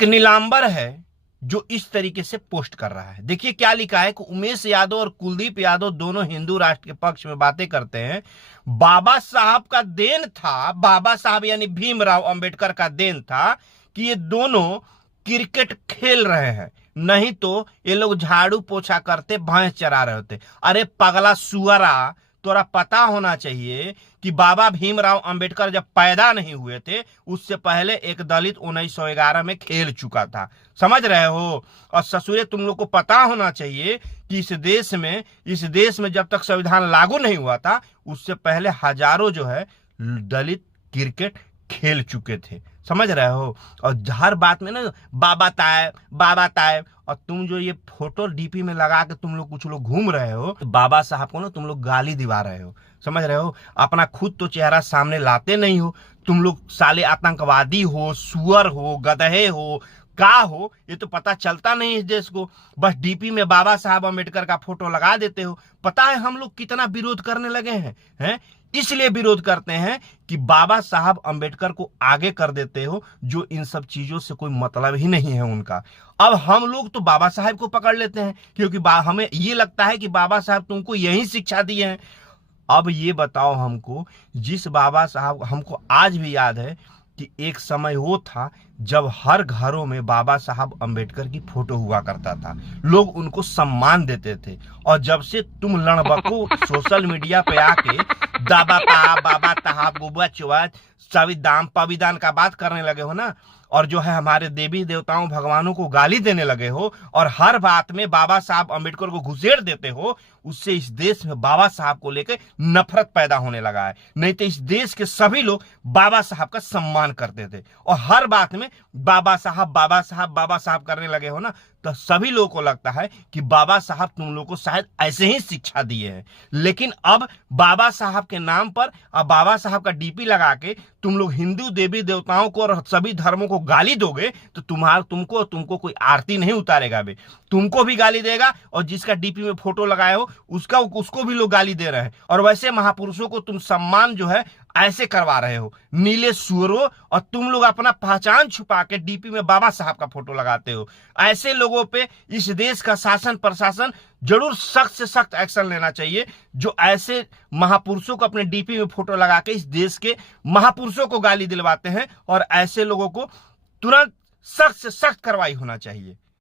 एक नीलांबर है जो इस तरीके से पोस्ट कर रहा है। देखिए क्या लिखा है कि उमेश यादव और कुलदीप यादव दोनों हिंदू राष्ट्र के पक्ष में बातें करते हैं। बाबा साहब का देन था, बाबा साहब यानी भीमराव अंबेडकर का देन था कि ये दोनों क्रिकेट खेल रहे हैं, नहीं तो ये लोग झाड़ू पोछा करते, भैंस चरा रहे होते। अरे पगला सुअरा, तोरा पता होना चाहिए कि बाबा भीमराव अंबेडकर जब पैदा नहीं हुए थे उससे पहले एक दलित 1911 में खेल चुका था, समझ रहे हो। और ससुरे तुम लोग को पता होना चाहिए कि इस देश में जब तक संविधान लागू नहीं हुआ था उससे पहले हजारों जो है दलित क्रिकेट खेल चुके थे, समझ रहे हो। और हर बात में ना बाबा तायब, और तुम जो ये फोटो डीपी में लगा के तुम लोग कुछ लोग घूम रहे हो, तो बाबा साहब को ना तुम लोग गाली दिवा रहे हो, समझ रहे हो। अपना खुद तो चेहरा सामने लाते नहीं हो, तुम लोग साले आतंकवादी हो, सुअर हो, गधे हो, का हो, ये तो पता चलता नहीं इस देश को। बस डीपी में बाबा साहब अम्बेडकर का फोटो लगा देते हो। पता है हम लोग कितना विरोध करने लगे हैं? इसलिए विरोध करते हैं कि बाबा साहब अम्बेडकर को आगे कर देते हो, जो इन सब चीजों से कोई मतलब ही नहीं है उनका। अब हम लोग तो बाबा साहब को पकड़ लेते हैं क्योंकि हमें ये लगता है कि बाबा साहब तुमको यही शिक्षा दिए हैं। अब ये बताओ हमको, जिस बाबा साहब, हमको आज भी याद है कि एक समय वो था जब हर घरों में बाबा साहब अम्बेडकर की फोटो हुआ करता था, लोग उनको सम्मान देते थे। और जब से तुम लड़बको सोशल मीडिया पे आके बाबा साहब गुबा चुआ संविधान पविधान का बात करने लगे हो ना, और जो है हमारे देवी देवताओं भगवानों को गाली देने लगे हो, और हर बात में बाबा साहब अम्बेडकर को घुसेड़ देते हो, उससे इस देश में बाबा साहब को लेकर नफरत पैदा होने लगा है। नहीं तो इस देश के सभी लोग बाबा साहब का सम्मान करते थे, और हर बात में बाबा साहब करने लगे हो ना, तो सभी लोगों को लगता है कि बाबा साहब तुम लोग को शायद ऐसे ही शिक्षा दिए हैं। लेकिन अब बाबा साहब के नाम पर, अब बाबा साहब का डीपी लगा के तुम लोग हिंदू देवी देवताओं को और सभी धर्मों को गाली दोगे तो तुमको कोई आरती नहीं उतारेगा बे, तुमको भी गाली देगा, और जिसका डीपी में फोटो लगाए हो उसको भी लोग गाली दे रहे हैं। और वैसे महापुरुषों को तुम सम्मान जो है ऐसे करवा रहे हो, नीले सुअरों, और तुम लोग अपना पहचान छुपा के डीपी में बाबा साहब का फोटो लगाते हो। ऐसे लोगों पे इस देश का शासन प्रशासन जरूर सख्त से सख्त एक्शन लेना चाहिए, जो ऐसे महापुरुषों को अपने डीपी में फोटो लगा के इस देश के महापुरुषों को गाली दिलवाते हैं, और ऐसे लोगों को तुरंत सख्त से सख्त कार्रवाई होना चाहिए।